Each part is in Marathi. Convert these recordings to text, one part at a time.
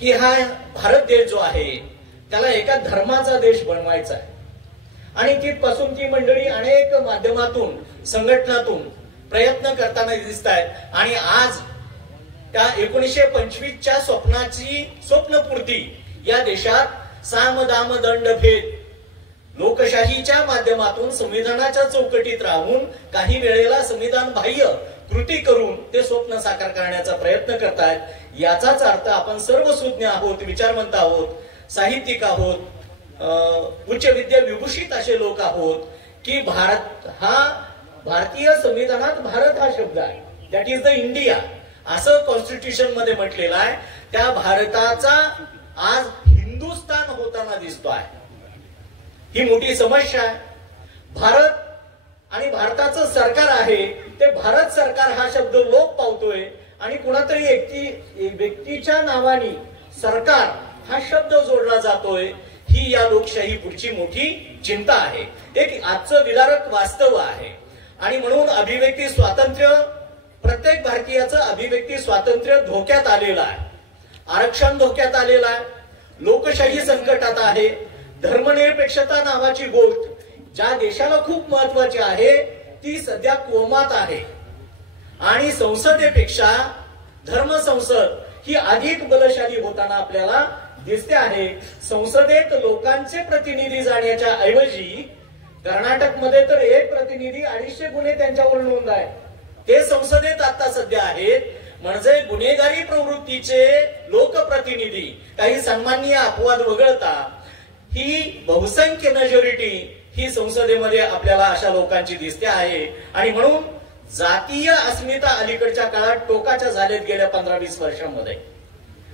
की हा भारत देश जो आहे त्याला एका धर्माचा देश बनवायचा आहे आणि तिथपासून ती मंडळी अनेक माध्यमातून संघटनातून प्रयत्न करताना दिसत आहेत आणि आज त्या 1925च्या स्वप्नाची स्वप्नपूर्ती या देशात साम दाम दंड भेद लोकशाहीच्या माध्यमातून संविधानाच्या चौकटीत राहून काही वेळेला संविधान बाह्य कृती करून ते स्वप्न साकार करण्याचा प्रयत्न करतायत. याचाच अर्थ आपण सर्व सुज्ञ आहोत, विचारवंत आहोत, साहित्यिक आहोत, उच्च विद्या विभूषित असे लोक आहोत की भारतीय संविधानात भारत हा शब्द आहे, दॅट इज द इंडिया असं कॉन्स्टिट्यूशन मध्ये म्हटलेलं आहे. त्या भारताचा आज हिंदुस्थान होताना दिसतो आहे. ही मोठी समस्या आहे. भारत आणि भारताचं सरकार आहे ते भारत सरकार हा शब्द लोप पावतोय आणि कुणातरी व्यक्तीच्या नावाने सरकार हा शब्द जोडला जातोय. ही या लोकशाही पुढची मोठी चिंता आहे, एक आजचं विदारक वास्तव आहे. आणि म्हणून अभिव्यक्ती स्वातंत्र्य, प्रत्येक भारतीयाचं अभिव्यक्ती स्वातंत्र्य धोक्यात आलेलं आहे. आरक्षण धोक्यात आलेलं आहे. लोकशाही संकटात आहे. धर्मनिरपेक्षता नावाची गोष्ट ज्या देशाला खूप महत्वाची आहे ती सध्या कोमात आहे. आणि संसदेपेक्षा धर्मसंसद ही अधिक बलशाली होताना आपल्याला दिसते आहे. संसदेत लोकांचे प्रतिनिधी जाण्याच्या ऐवजी कर्नाटकमध्ये तर एक प्रतिनिधी 250 गुन्हे त्यांच्यावर नोंद आहे. ते संसदेत आता सध्या आहेत. म्हणजे गुन्हेगारी प्रवृत्तीचे लोकप्रतिनिधी, काही सन्माननीय अपवाद वगळता ही बहुसंख्य मेजॉरिटी ही संसदेमध्ये आपल्याला अशा लोकांची दिसते आहे. आणि म्हणून जातीय अस्मिता अलीकडच्या काळात टोकाच्या झालेत गेल्या 15-20 वर्षांमध्ये.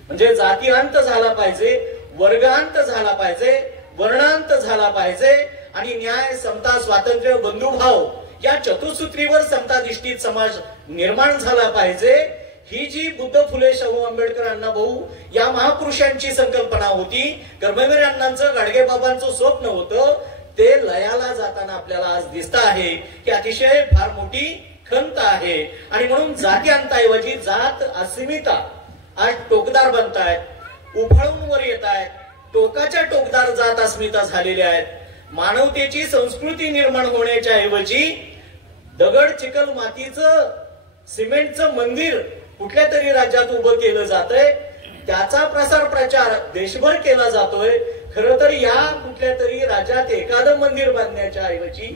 म्हणजे जाती अंत झाला पाहिजे, वर्गांत झाला पाहिजे, वर्णांत झाला पाहिजे आणि न्याय, समता, स्वातंत्र्य, बंधुभाव या चतुसूत्रीवर समताधिष्ठित समाज निर्माण झाला पाहिजे. ही जी बुद्ध, फुले, शाहू आंबेडकर, अण्णाभाऊ या महापुरुषांची संकल्पना होती, कर्मवीर अण्णांचं, गाडगेबाबांचं स्वप्न होतं, ते लयाला जाताना आपल्याला आज दिसत आहे की अतिशय फार मोठी खंत आहे. आणि म्हणून जाती अंताऐवजी जात अस्मिता आज टोकदार बनतायत, उफाळून वर येत आहेत. टोकाच्या टोकदार जात अस्मिता झालेल्या आहेत. मानवतेची संस्कृती निर्माण होण्याच्या ऐवजी दगड, चिखल, मातीचं, सिमेंटचं मंदिर कुठल्या तरी राज्यात उभं केलं जातंय. त्याचा प्रसार प्रचार देशभर केला जातोय. खरं तर या कुठल्या तरी राज्यात एखादं मंदिर बांधण्याच्या ऐवजी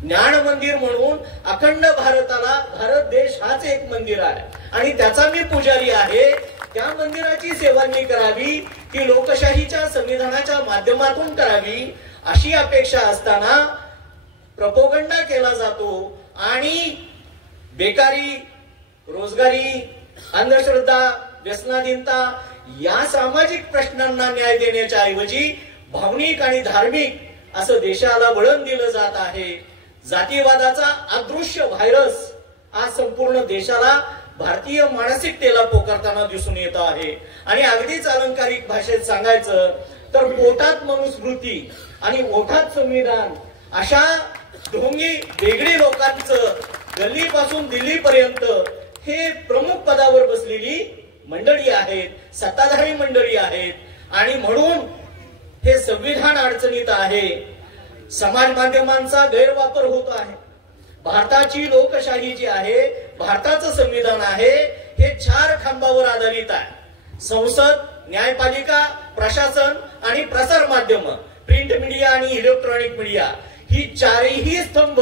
ज्ञान मंदिर म्हणून अखंड भारताला, भारत देश हाच एक मंदिर आहे आणि त्याचा मी पुजारी आहे. त्या मंदिराची सेवा मी करावी, ती लोकशाहीच्या संविधानाच्या माध्यमातून करावी अशी अपेक्षा असताना प्रोपोगंडा केला जातो आणि बेकारी, रोजगारी, अंधश्रद्धा, व्यसनाधीनता या सामाजिक प्रश्नांना न्याय देण्याच्या ऐवजी भावनिक आणि धार्मिक असं देशाला वळण दिलं जात आहे. जातीवादाचा अदृश्य व्हायरस आज संपूर्ण देशाला, भारतीय मानसिकतेला पोकारताना दिसून येत आहे. आणि अगदीच अलंकारिक भाषेत सांगायचं तर पोटात मनुस्मृती आणि ओठात संविधान अशा ढोंगी वेगळी लोकांचं गल्लीपासून दिल्लीपर्यंत हे प्रमुख पदावर बसलेली मंडळी आहेत, सत्ताधारी मंडळी आहेत. आणि म्हणून हे संविधान अडचणीत आहे. समाज माध्यमांचा गैरवापर होत आहे. भारताची लोकशाही जी आहे, भारताचं संविधान आहे, हे 4 खांबावर आधारित आहे. संसद, न्यायपालिका, प्रशासन आणि प्रसार माध्यम, प्रिंट मीडिया आणि इलेक्ट्रॉनिक मीडिया ही 4ही स्तंभ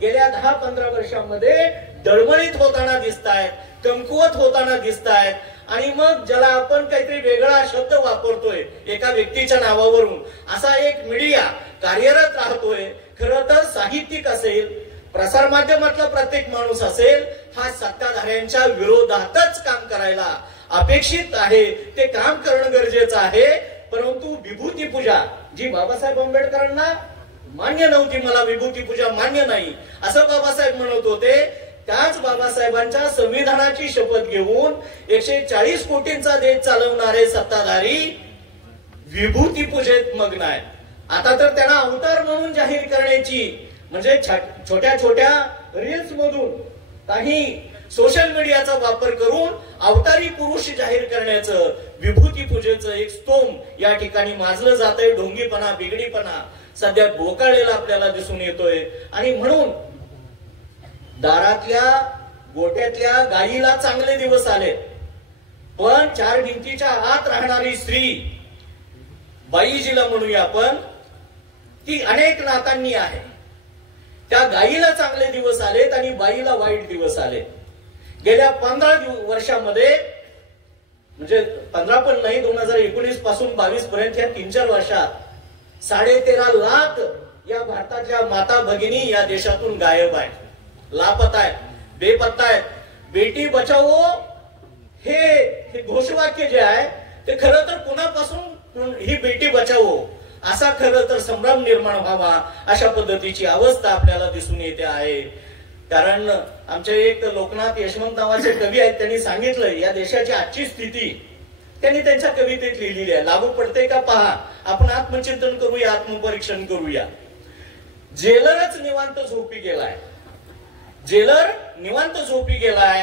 गेल्या 10-15 वर्षांमध्ये डळमळीत होताना दिसत आहेत, कमकुवत होताना दिसत आहेत. आणि मग ज्याला आपण काहीतरी वेगळा शब्द वापरतोय एका व्यक्तीच्या नावावरून, असा एक मीडिया कार्यरत राहतोय. खरं तर साहित्यिक असेल, प्रसार माध्यमातला प्रत्येक माणूस असेल, हा सत्ताधाऱ्यांच्या विरोधातच काम करायला अपेक्षित आहे. ते काम करणं गरजेचं आहे. परंतु विभूती पूजा जी बाबासाहेब आंबेडकरांना मान्य नव्हती, मला विभूती पूजा मान्य नाही असं बाबासाहेब म्हणत होते, त्याच बाबासाहेबांच्या संविधानाची शपथ घेऊन 140 कोटींचा देश चालवणारे सत्ताधारी विभूती पूजेत मग्न आहेत. आता तर त्यांना अवतार म्हणून जाहीर करण्याची, म्हणजे छोट्या छोट्या रील्स मधून काही सोशल मीडियाचा वापर करून अवतारी पुरुष जाहीर करण्याचं, विभूती पूजेचं एक स्तोम या ठिकाणी माजलं जातंय. ढोंगीपणा, बिगडीपणा सध्या बोकाळलेला आपल्याला दिसून येतोय. आणि म्हणून दारातल्या गोट्यातल्या गायीला चांगले दिवस आले, पण चार भिंतीच्या आत राहणारी स्त्री, बाई जिला म्हणूया आपण, ती अनेक नातांनी आहे. त्या गायीला चांगले दिवस आलेत आणि बाईला वाईट दिवस आले. गेल्या 15 वर्षामध्ये, म्हणजे 15 पण नाही, 2019 पासून 22 पर्यंत या 3-4 वर्षात 13.5 लाख या भारताच्या माता भगिनी या देशातून गायब आहेत, लापता आहेत, बेपत्ता आहेत. बेटी बचाओ हे घोषवाक्य जे आहे ते खरं तर कुणापासून ही बेटी बचाओ असा खरं तर संभ्रम निर्माण व्हावा अशा पद्धतीची अवस्था आपल्याला दिसून येते आहे. कारण आमचे एक लोकनाथ यशवंत नावाचे कवी आहेत, त्यांनी सांगितलं या देशाची आजची स्थिती त्यांनी त्यांच्या कवितेत लिहिलेली आहे. लागू पडते का पहा, आपण आत्मचिंतन करूया, आत्मपरीक्षण करूया. जेलरच निवांत झोपी गेलाय, जेलर निवांत झोपी गेलाय,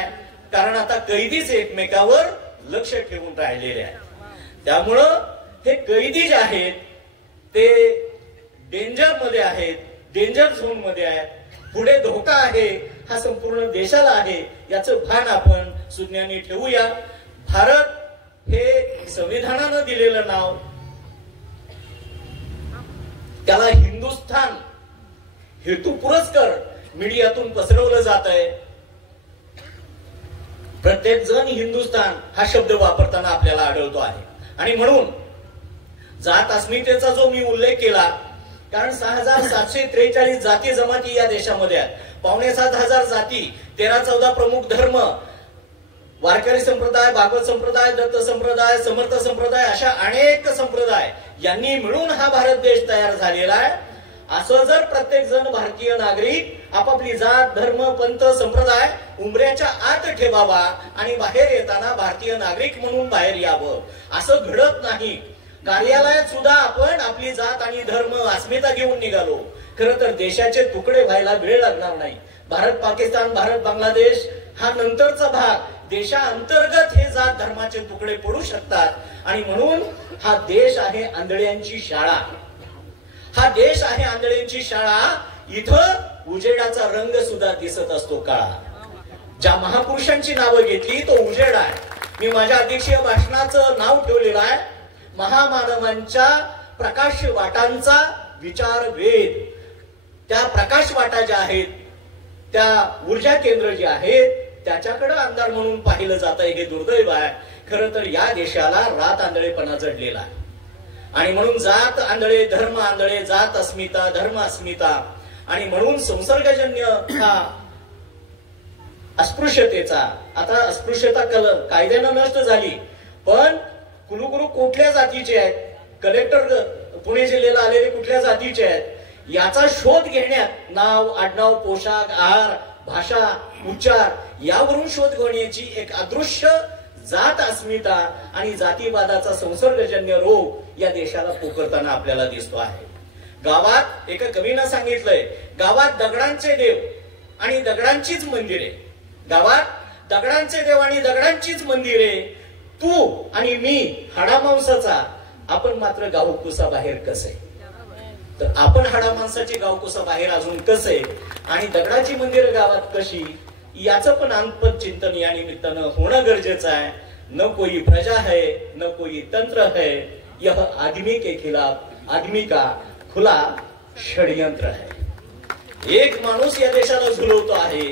कारण आता कैदीच एकमेकावर लक्ष ठेवून राहिलेले आहेत. त्यामुळं हे कैदी जे आहेत ते डेंजर मध्ये आहेत, डेंजर झोन मध्ये आहेत. पुढे धोका आहे हा संपूर्ण देशाला आहे, याचं भान आपण सुज्ञांनी ठेवूया. भारत हे संविधानानं दिलेलं नाव, त्याला हिंदुस्थान हेतू पुरस्कर मीडियातून पसरवलं जात आहे. प्रत्येक जण हिंदुस्थान हा शब्द वापरताना आपल्याला आढळतो आहे. आणि म्हणून जात अस्मितेचा जो मी उल्लेख केला, कारण 6,743 जाती जमाती या देशामध्ये आहेत, 5,700 जाती, 13-14 प्रमुख धर्म, वारकरी संप्रदाय, भागवत संप्रदाय, दत्त संप्रदाय, समर्थ संप्रदाय, अशा अनेक संप्रदाय यांनी मिळून हा भारत देश तयार झालेला आहे. असं जर प्रत्येक जण भारतीय नागरिक आपापली जात, धर्म, पंथ, संप्रदाय उंबऱ्याच्या आत ठेवावा आणि बाहेर येताना भारतीय नागरिक म्हणून बाहेर यावं, असं घडत नाही. कार्यालयात सुद्धा आपण आपली जात आणि धर्म, अस्मिता घेऊन निघालो, खरं तर देशाचे तुकडे व्हायला वेळ लागणार नाही. भारत पाकिस्तान, भारत बांगलादेश हा नंतरचा भाग, देशाअंतर्गत हे जात धर्माचे तुकडे पडू शकतात. आणि म्हणून हा देश आहे आंधळ्यांची शाळा, हा देश आहे आंधळ्यांची शाळा. इथं उजेडाचा रंग सुद्धा दिसत असतो काळा. ज्या महापुरुषांची नावं घेतली तो उजेड आहे. मी माझ्या अध्यक्षीय भाषणाचं नाव ठेवलेलं आहे महामानवांच्या प्रकाश वाटांचा विचार वेध. त्या प्रकाश वाटा ज्या आहेत, त्या ऊर्जा केंद्र जे आहेत, त्याच्याकडे अंधार म्हणून पाहिलं जात आहे, हे दुर्दैव आहे. खरं तर या देशाला रात आंधळेपणा जडलेला आहे. आणि म्हणून जात आंधळे, धर्म आंधळे, जात अस्मिता, धर्म अस्मिता. आणि म्हणून संसर्गजन्य हा अस्पृश्यतेचा, आता अस्पृश्यता कायद्यानं नष्ट झाली, पण कुलगुरू कुठल्या जातीचे आहेत, कलेक्टर पुणे जिल्ह्याला आलेले कुठल्या जातीचे आहेत, याचा शोध घेण्यात नाव, आडनाव, पोशाख, आहार, भाषा, उच्चार यावरून शोध घेण्याची एक अदृश्य जात अस्मिता आणि जातीवादाचा संसर्गजन्य रोग या देशाला पोखरताना आपल्याला दिसतो आहे. गावात एका कवीनं सांगितलंय, गावात दगडांचे देव आणि दगडांचीच मंदिरे, गावात दगडांचे देव आणि दगडांचीच मंदिरे, तू आणि मी हाडामांसाचा, आपण मात्र गावकुसा बाहेर कसे. तर आपण हाडामांसाची गावकुसा बाहेर अजून कसे आणि दगडाची मंदिर गावात कशी, याचं पण अंतपद चिंतन या निमित्तानं होणं गरजेचं आहे. न कोई प्रजा है, न कोई तंत्र है, यह आदमी के खिलाफ आदमी का खुला षड्यंत्र है. एक माणूस या देशाला झुलवतो आहे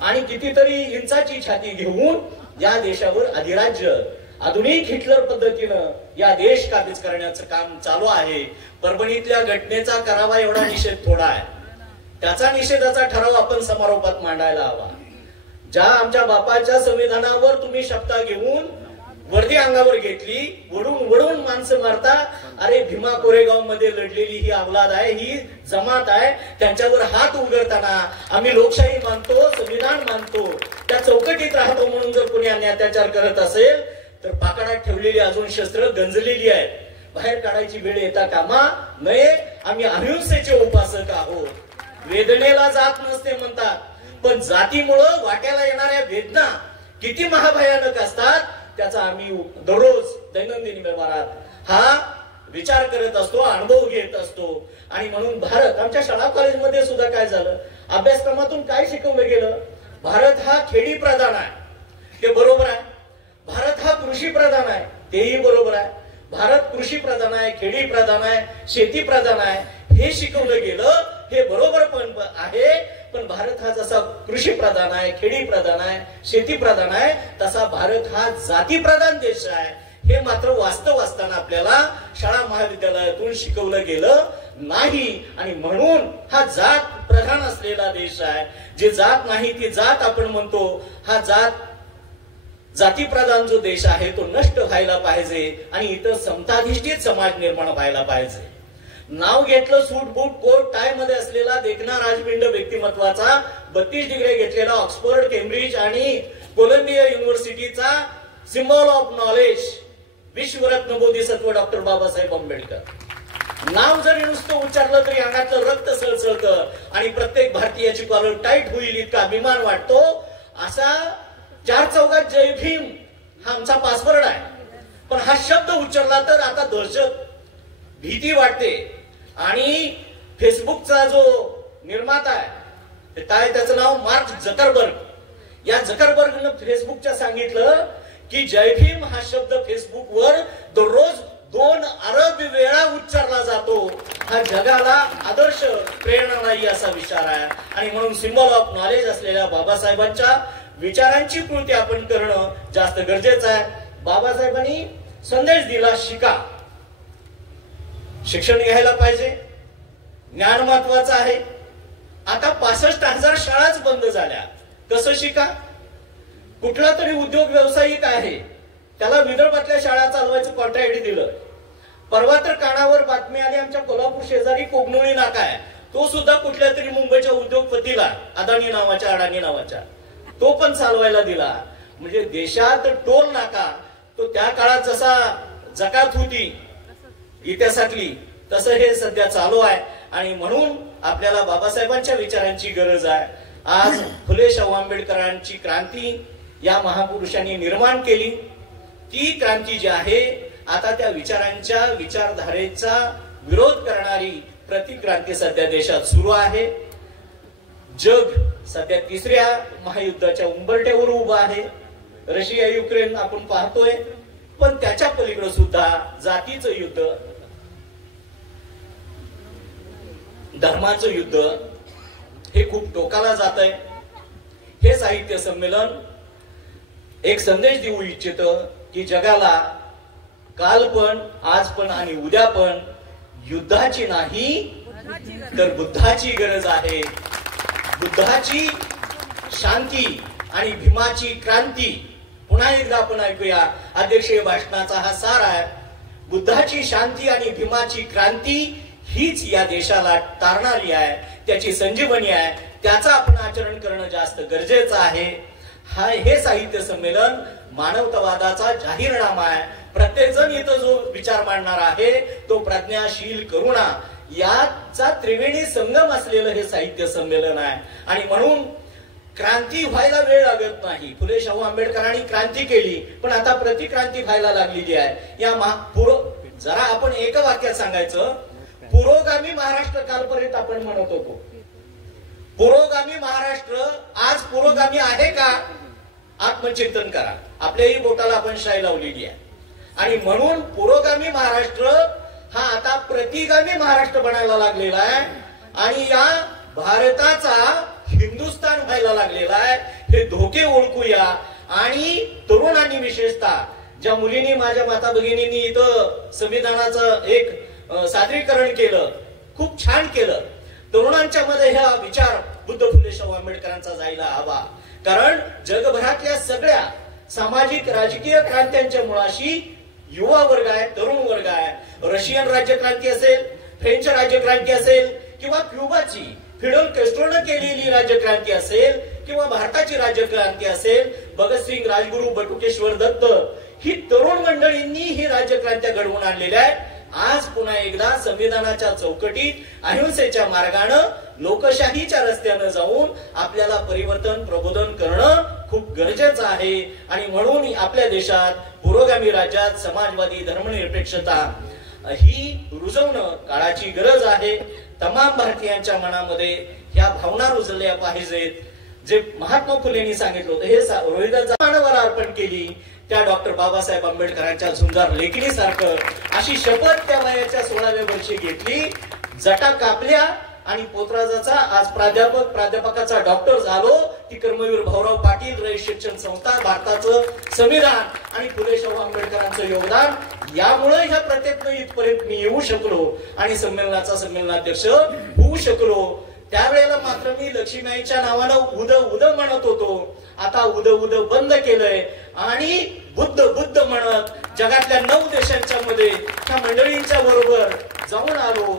आणि कितीतरी इंचाची छाती घेऊन या देशावर अधिराज्य, आधुनिक हिटलर पद्धतीनं या देश काबीज करण्याचं काम चालू आहे. परभणीतल्या घटनेचा करावा एवढा निषेध थोडा आहे, त्याचा निषेधाचा ठराव आपण समारोपात मांडायला हवा. ज्या आमच्या बापाच्या संविधानावर तुम्ही शपथा घेऊन वर्दी अंगावर घेतली, वडून वडून माणसं मारता, अरे भीमा कोरेगाव मध्ये लढलेली ही अवलाद आहे, ही जमात आहे, त्यांच्यावर हात उघडताना आम्ही लोकशाही मानतो, संविधान मानतो, त्या चौकटीत राहतो म्हणून जर कोणी अन्याय अत्याचार करत असेल तर पाकडात ठेवलेली अजून शस्त्र गंजलेली आहेत, बाहेर काढायची वेळ येता कामा नये. आम्ही अहिंसेचे उपासक आहोत. वेदनेला जात नसते म्हणतात, पण जातीमुळं वाट्याला येणाऱ्या वेदना किती महाभयानक असतात त्याचा आम्ही दररोज दैनंदिन व्यवहारात हा विचार करत असतो, अनुभव घेत असतो. आणि म्हणून भारत, आमच्या शाळा कॉलेजमध्ये सुद्धा काय झालं, अभ्यासक्रमातून काय शिकवलं गेलं, भारत हा खेडी प्रधान आहे, ते बरोबर आहे. भारत हा कृषी प्रधान आहे, तेही बरोबर आहे. भारत कृषी प्रधान आहे, खेडी प्रधान आहे, शेती प्रधान आहे, हे शिकवलं गेलं, हे बरोबर पण आहे. पण भारत हा जसा कृषी प्रधान आहे, खेडी प्रधान आहे, शेती प्रधान आहे, तसा भारत हा जाती प्रधान देश आहे. हे मात्र वास्तव असताना आपल्याला शाळा महाविद्यालयातून शिकवलं गेलं नाही. आणि म्हणून हा जात प्रधान असलेला देश आहे. जे जात नाही ती जात आपण म्हणतो, हा जाती प्रधान जो देश आहे तो नष्ट व्हायला पाहिजे आणि इथं समताधिष्ठित समाज निर्माण व्हायला पाहिजे. नाव घेतलं सूट बूट कोट टाय मध्ये असलेला देखना राजपिंड व्यक्तिमत्वाचा, 32 डिग्री घेतलेला ऑक्सफोर्ड, केम्ब्रिज आणि कोलंबिया युनिव्हर्सिटीचा सिम्बॉल ऑफ नॉलेज, विश्वरत्न बोधिसत्व डॉक्टर बाबासाहेब आंबेडकर. नाव जरी नुसतं उच्चारलं तरी अंगातलं रक्त सळसळतं आणि प्रत्येक भारतीयाची कॉलर टाईट होईल इतका अभिमान वाटतो. असा 4 चौघात जय भीम हा आमचा पासवर्ड आहे. पण हा शब्द उच्चारला तर आता दहशत, भीती वाटते. आणि फेसबुकचा जो निर्माता आहे काय त्याचं नाव, मार्क झकरबर्ग, या झकरबर्गनं फेसबुकच्या सांगितलं की जय भीम हा शब्द फेसबुकवर दररोज 2 अरब वेळा उच्चारला जातो. हा जगाला आदर्श प्रेरणादायी असा विचार आहे. आणि म्हणून सिम्बॉल ऑफ नॉलेज असलेल्या बाबासाहेबांच्या विचारांची कृती आपण करणं जास्त गरजेचं आहे. बाबासाहेबांनी संदेश दिला, शिका, शिक्षण घ्यायला पाहिजे, ज्ञान महत्वाचं आहे. आता 65,000 शाळाच बंद झाल्या, कसं शिका? कुठला तरी उद्योग व्यावसायिक आहे, त्याला विदर्भातल्या शाळा चालवायचं कॉन्ट्रॅक्ट दिलं. परवा तर कानावर बातमी आली, आमच्या कोल्हापूर शेजारी कोगनोळी नाका आहे, तो सुद्धा कुठल्या तरी मुंबईच्या उद्योगपतीला, अदानी नावाच्या, तो पण चालवायला दिला. म्हणजे देशात टोल नाका तो त्या काळात जसा जकात होती इतिहासातली, तसं हे सध्या चालू आहे. आणि म्हणून आपल्याला बाबासाहेबांच्या विचारांची गरज आहे. आज फुले शाहू आंबेडकरांची क्रांती या महापुरुषांनी निर्माण केली. ती क्रांती जी आहे, आता त्या विचारांच्या विचारधारेचा विरोध करणारी प्रतिक्रांती सध्या देशात सुरू आहे. जग सध्या 3ऱ्या महायुद्धाच्या उंबरठ्यावर उभं आहे. रशिया युक्रेन आपण पाहतोय, पण त्याच्या पलीकडे सुद्धा जातीचं युद्ध, धर्माचं युद्ध हे खूप टोकाला जात आहे. हे साहित्य संमेलन एक संदेश देऊ इच्छित की जगाला काल पण, आज पण आणि उद्या पण युद्धाची नाही तर बुद्धाची गरज आहे. बुद्धाची शांती आणि भीमाची क्रांती. पुन्हा एकदा आपण ऐकूया, अध्यक्षीय भाषणाचा हा सार आहे. बुद्धाची शांती आणि भीमाची क्रांती हीच या देशाला तारणारी आहे, त्याची संजीवनी आहे. त्याचं आपण आचरण करणं जास्त गरजेचं आहे. हे साहित्य संमेलन मानवतावादाचा जाहीरनामा आहे. प्रत्येक जण इथं जो विचार मांडणार आहे तो प्रज्ञाशील, करुणा याचा त्रिवेणी संगम असलेलं हे साहित्य संमेलन आहे. आणि म्हणून क्रांती व्हायला वेळ लागत नाही. फुले शाहू आंबेडकरांनी क्रांती केली, पण आता प्रतिक्रांती व्हायला लागलेली आहे. या जरा आपण एक वाक्यात सांगायचं, पुरोगामी महाराष्ट्र कालपर्यंत आपण म्हणत होतो, पुरोगामी महाराष्ट्र आज पुरोगामी आहे का? आत्मचिंतन करा. आपल्याही बोटाला आपण शाई लावलेली आहे. आणि म्हणून पुरोगामी महाराष्ट्र हा आता प्रतिगामी महाराष्ट्र बनायला लागलेला आहे. आणि या भारताचा हिंदुस्थान व्हायला लागलेला आहे. हे धोके ओळखूया. आणि तरुणांनी, विशेषतः ज्या मुलींनी, माझ्या माता भगिनींनी इथं संविधानाचं एक सादरीकरण केलं, खूप छान केलं. तरुणांच्या मध्ये हा विचार बुद्ध फुले शाहू आंबेडकरांचा जायला हवा. कारण जगभरातल्या सगळ्या सामाजिक राजकीय क्रांत्यांच्या मुळाशी युवा वर्ग आहे, तरुण वर्ग आहे. रशियन राज्यक्रांती असेल, फ्रेंच राज्यक्रांती असेल, किंवा क्युबाची फिडेल कॅस्ट्रोनं केलेली राज्यक्रांती असेल, किंवा भारताची राज्यक्रांती असेल, भगतसिंग, राजगुरू, बटुकेश्वर दत्त ही तरुण मंडळींनी ही राज्यक्रांत्या घडवून आणलेल्या आहेत. आज पुन्हा एकदा संविधानाच्या चौकटीत अहिंसेच्या मार्गानं लोकशाहीच्या रस्त्यानं जाऊन आपल्याला परिवर्तन प्रबोधन करणं खूप गरजेचं आहे। आणि म्हणून आपल्या देशात पुरोगामी राज्यात समाजवादी धर्मनिरपेक्षता ही रुजवणं काळाची गरज आहे। तमाम भारतीयांच्या मनामध्ये ह्या भावना रुजल्या पाहिजेत। जे महात्मा फुलेंनी सांगितलं होतं, हे रोहिदास मानवाला अर्पण केली, त्या डॉक्टर बाबासाहेब आंबेडकरांच्या झुंजार लेखणीसारखं अशी शपथ त्या वयाच्या 16व्या वर्षी घेतली, जटा कापल्या आणि पोतराजाचा आज प्राध्यापकाचा डॉक्टर झालो। ती कर्मवीर भाऊराव पाटील रयत शिक्षण संस्था, भारताचं संविधान आणि फुले शाहू आंबेडकरांचं योगदान, यामुळे ह्या प्रत्येक इथपर्यंत मी येऊ शकलो आणि संमेलनाचा संमेलनाध्यक्ष होऊ शकलो। त्यावेळेला मात्र मी लक्ष्मीबाईंच्या नावानं उद उद म्हणत होतो, आता उद उद बंद केलंय आणि बुद्ध बुद्ध म्हणत जगातल्या 9 देशांच्या मध्ये त्या मंडळींच्या बरोबर जाऊन आलो।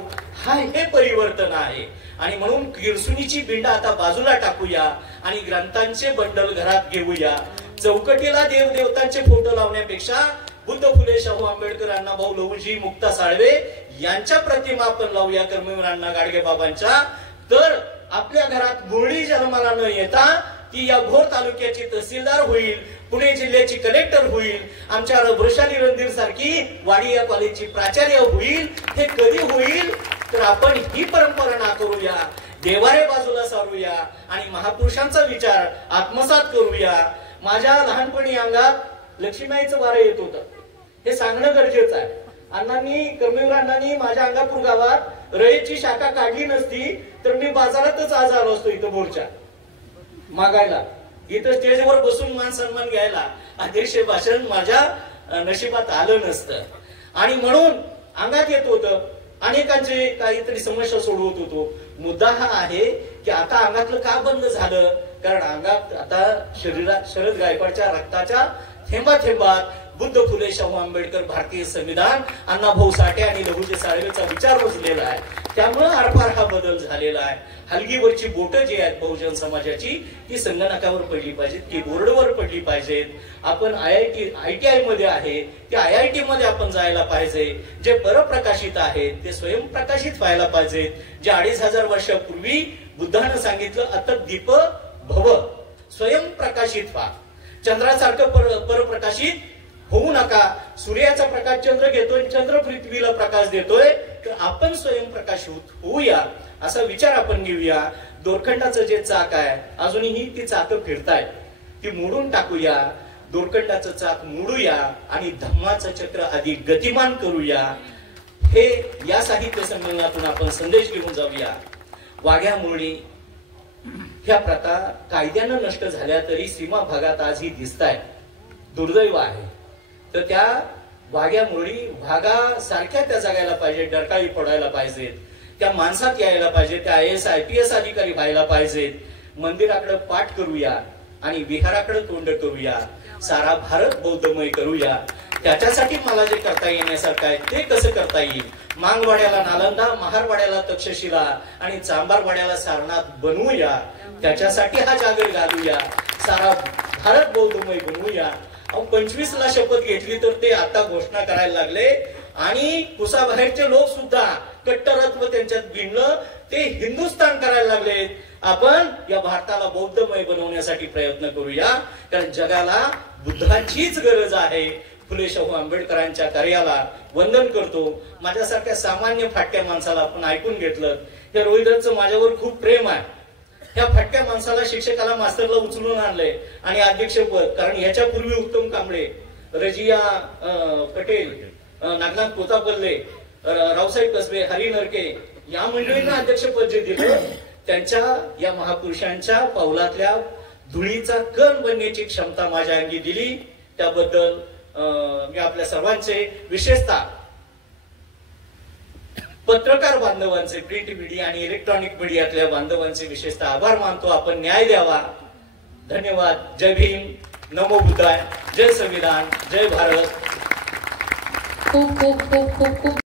हे परिवर्तन आहे। आणि म्हणून किरसुनीची भिंड आता बाजूला टाकूया आणि ग्रंथांचे बंडल घरात घेऊया। चौकटीला देवदेवतांचे फोटो लावण्यापेक्षा बुद्ध, फुले शाहू आंबेडकर, अण्णाभाऊ लहुजी, मुक्ता साळवे यांच्या प्रतिमा आपण लावूया, कर्मवीर अण्णा गाडगे बाबांच्या। तर आपल्या घरात मुरळी जन्माला न येता ती या भोर तालुक्याची तहसीलदार होईल, पुणे जिल्ह्याची कलेक्टर होईल, आमच्या वृषाली रणधीर सारखी वाडिया कॉलेजची प्राचार्य होईल। हे कधी होईल तर आपण ही परंपरा ना करूया, देवारे बाजूला सारूया आणि महापुरुषांचा विचार आत्मसात करूया। माझ्या लहानपणी अंगात लक्ष्मीबाईंचं वारं येत होतं, हे सांगणं गरजेचं आहे। अण्णांनी, कर्मवीर अण्णांनी माझ्या अंगापूर गावात रयतची शाखा काढली नसती तर मी बाजारातच आज आलो असतो इथं मोर्चा मागायला, इथं स्टेजवर बसून मान सन्मान घ्यायला। अध्यक्ष भाषण माझ्या नशिबात आलं नसतं आणि म्हणून अंगात येत होतं, अनेकांचे काहीतरी समस्या सोडवत होतो। मुद्दा हा आहे की आता अंगातलं का बंद झालं, कारण अंगात आता शरद गायकवाडच्या रक्ताच्या थेंबा थेंबात बुद्ध, फुले शाहू आंबेडकर, भारतीय संविधान, अण्णाभाऊ साठे आणि लहुजी साळवेचा विचार रुजलेला आहे। त्यामुळे आरपार हा बदल झालेला आहे। हलगीवरची बोटं जी आहेत बहुजन समाजाची ती संगणकावर पडली पाहिजेत, कीबोर्डवर पडली पाहिजेत। आपण IIT मध्ये आहे, त्या IIT मध्ये आपण जायला पाहिजे। जे परप्रकाशित आहेत ते स्वयंप्रकाशित व्हायला पाहिजेत। जे 2500 वर्षापूर्वी बुद्धानं सांगितलं, अतत दीप भव, स्वयंप्रकाशित व्हा। चंद्रासारखं परप्रकाशित होऊ नका। सूर्याचा प्रकाश चंद्र घेतोय, चंद्र पृथ्वीला प्रकाश देतोय, तर आपण स्वयंप्रकाशित होऊया असा विचार आपण घेऊया। दोरखंडाचं जे चाक आहे अजूनही ती चाकं फिरतायत, ती मोडून टाकूया, दोरखंडाचं चाक मोडूया आणि धम्माचं चक्र अधिक गतिमान करूया। हे या साहित्य संमेलनातून आपण संदेश घेऊन जाऊया। वाघ्या मुरळी ह्या प्रथा कायद्यानं नष्ट झाल्या तरी सीमा भागात आजही दिसतायत, दुर्दैव आहे। तर त्या वाघ्या मुरळी वाघासारख्या त्या जगायला पाहिजे, डरकाळी पडायला पाहिजेत, त्या माणसात यायला पाहिजे, त्या IAS IPS अधिकारी व्हायला पाहिजेत। मंदिराकडे पाठ करूया आणि विहाराकडे तोंड करूया, सारा भारत बौद्धमय करूया। त्याच्यासाठी मला जे करता येण्यासारखं आहे ते कसं करता येईल, मांगवाड्याला नालंदा, महारवाड्याला तक्षशिला आणि चांबारवाड्याला सारनाथ बनवूया। त्याच्यासाठी हा जागर घालूया, सारा भारत बौद्धमय बनवूया। 25 ला शपथ घेतली तर ते आता घोषणा करायला लागले आणि कुसाबाहेरचे लोक सुद्धा कट्टरत्व त्यांच्यात भिनलं, ते हिंदुस्थान करायला लागले। आपण या भारताला बौद्धमय बनवण्यासाठी प्रयत्न करूया, कारण जगाला बुद्धांचीच गरज आहे। फुले शाहू आंबेडकरांच्या कार्याला वंदन करतो। माझ्यासारख्या सामान्य फाटक्या माणसाला आपण ऐकून घेतलं, त्या रोहिदासचं माझ्यावर खूप प्रेम आहे। ह्या फटक्या माणसाला, शिक्षकाला, मास्तरला उचलून आणलंय आणि अध्यक्षपद, कारण याच्यापूर्वी उत्तम कांबळे, रजिया पटेल, नागनाथ कोतापल्ले, रावसाहेब कसबे, हरी नरके या मंडळींना अध्यक्षपद जे दिलं, त्यांच्या या महापुरुषांच्या पावलातल्या धुळीचा कण बनण्याची क्षमता माझ्या अंगी दिली। त्याबद्दल मी आपल्या सर्वांचे, विशेषतः पत्रकार बांधवांचे, प्रिंट मीडिया आणि इलेक्ट्रॉनिक मीडियातल्या बांधवांचे विशेषतः आभार मानतो। आपण न्याय द्यावा। धन्यवाद। जय भीम, नमो बुद्धाय, जय संविधान, जय भारत। खूप खूप खूप खूप खूप